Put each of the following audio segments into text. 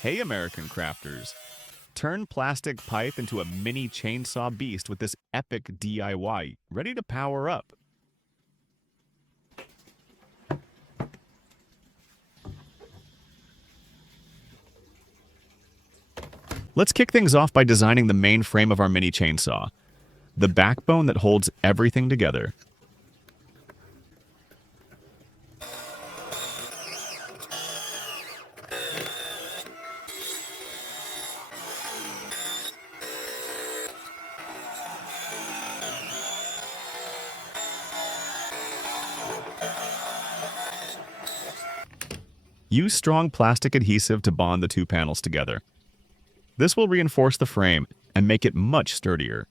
Hey, American crafters. Turn plastic pipe into a mini chainsaw beast with this epic DIY, ready to power up. Let's kick things off by designing the main frame of our mini chainsaw, the backbone that holds everything together. Use strong plastic adhesive to bond the two panels together. This will reinforce the frame and make it much sturdier.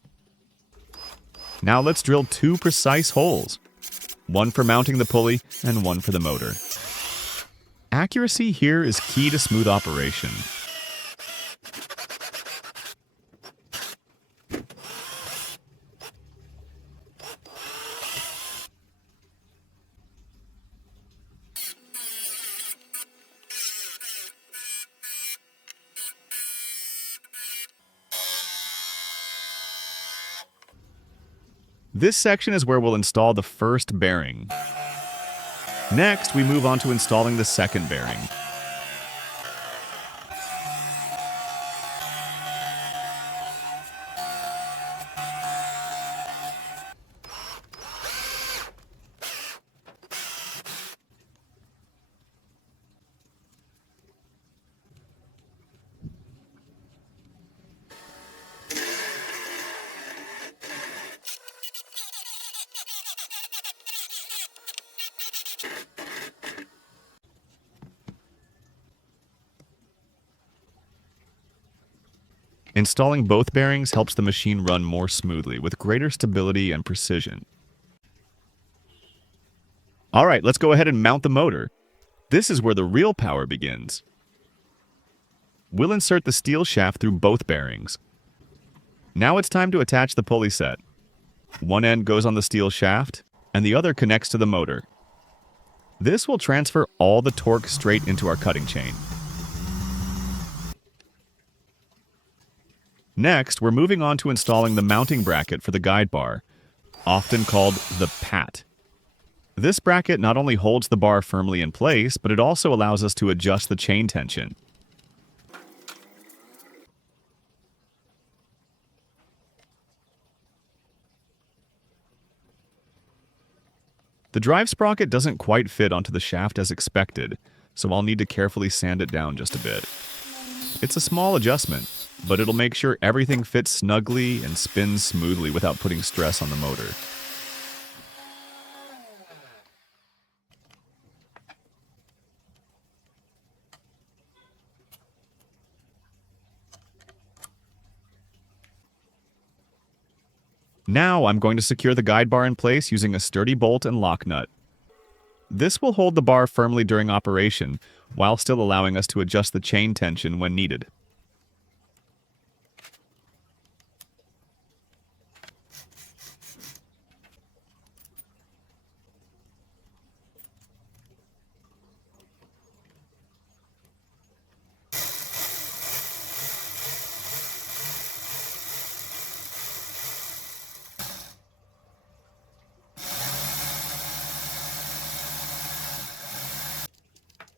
Now let's drill two precise holes, one for mounting the pulley and one for the motor. Accuracy here is key to smooth operation. This section is where we'll install the first bearing. Next, we move on to installing the second bearing. Installing both bearings helps the machine run more smoothly with greater stability and precision. Alright, let's go ahead and mount the motor. This is where the real power begins. We'll insert the steel shaft through both bearings. Now it's time to attach the pulley set. One end goes on the steel shaft, and the other connects to the motor. This will transfer all the torque straight into our cutting chain. Next, we're moving on to installing the mounting bracket for the guide bar, often called the pat. This bracket not only holds the bar firmly in place, but it also allows us to adjust the chain tension. The drive sprocket doesn't quite fit onto the shaft as expected, so I'll need to carefully sand it down just a bit. It's a small adjustment, but it'll make sure everything fits snugly and spins smoothly without putting stress on the motor. Now I'm going to secure the guide bar in place using a sturdy bolt and lock nut. This will hold the bar firmly during operation, while still allowing us to adjust the chain tension when needed.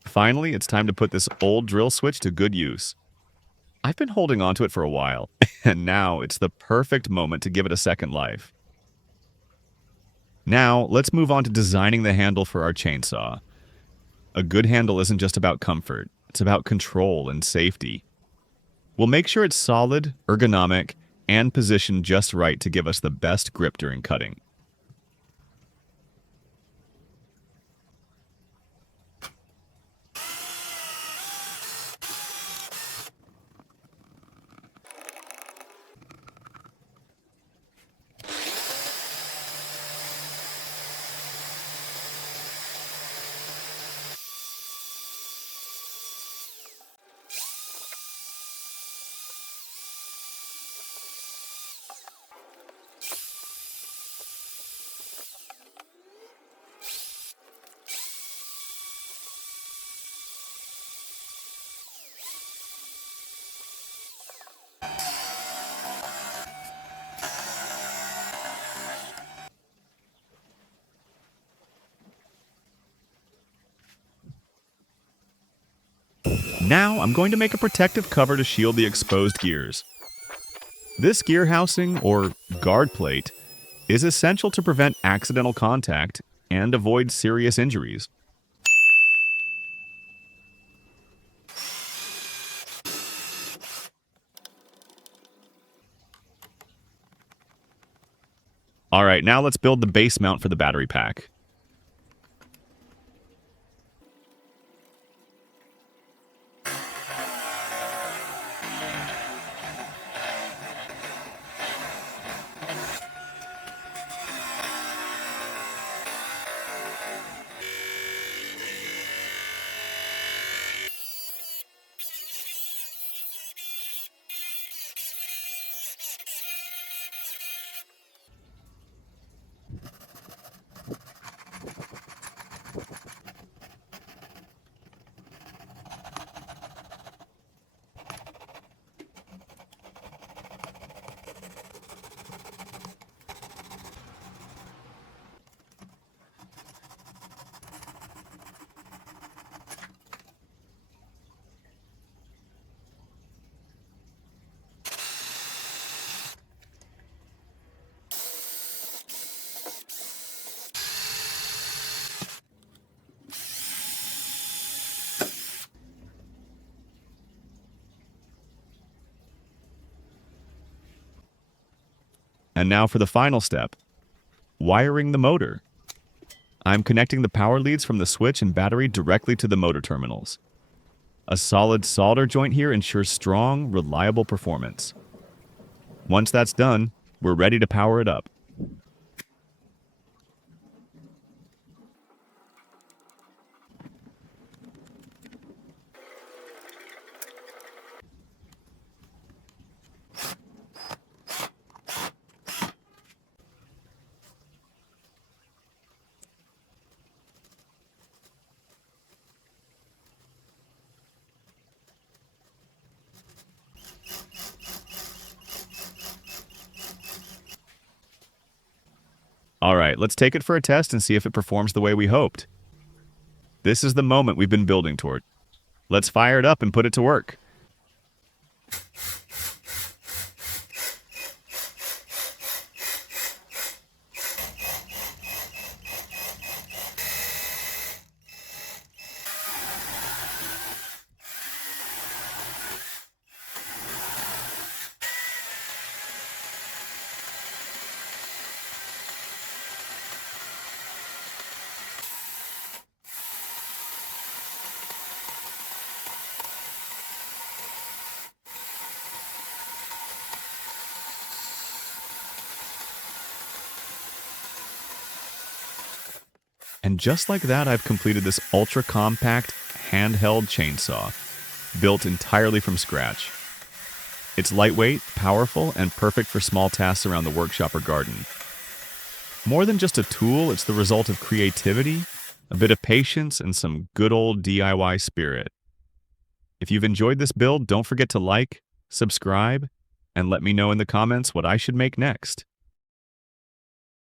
Finally, it's time to put this old drill switch to good use. I've been holding onto it for a while, and now it's the perfect moment to give it a second life. Now, let's move on to designing the handle for our chainsaw. A good handle isn't just about comfort, it's about control and safety. We'll make sure it's solid, ergonomic, and positioned just right to give us the best grip during cutting. Now I'm going to make a protective cover to shield the exposed gears. This gear housing, or guard plate, is essential to prevent accidental contact and avoid serious injuries. Alright, now let's build the base mount for the battery pack. And now for the final step, wiring the motor. I'm connecting the power leads from the switch and battery directly to the motor terminals. A solid solder joint here ensures strong, reliable performance. Once that's done, we're ready to power it up. Alright, let's take it for a test and see if it performs the way we hoped. This is the moment we've been building toward. Let's fire it up and put it to work. And just like that, I've completed this ultra-compact, handheld chainsaw, built entirely from scratch. It's lightweight, powerful, and perfect for small tasks around the workshop or garden. More than just a tool, it's the result of creativity, a bit of patience, and some good old DIY spirit. If you've enjoyed this build, don't forget to like, subscribe, and let me know in the comments what I should make next.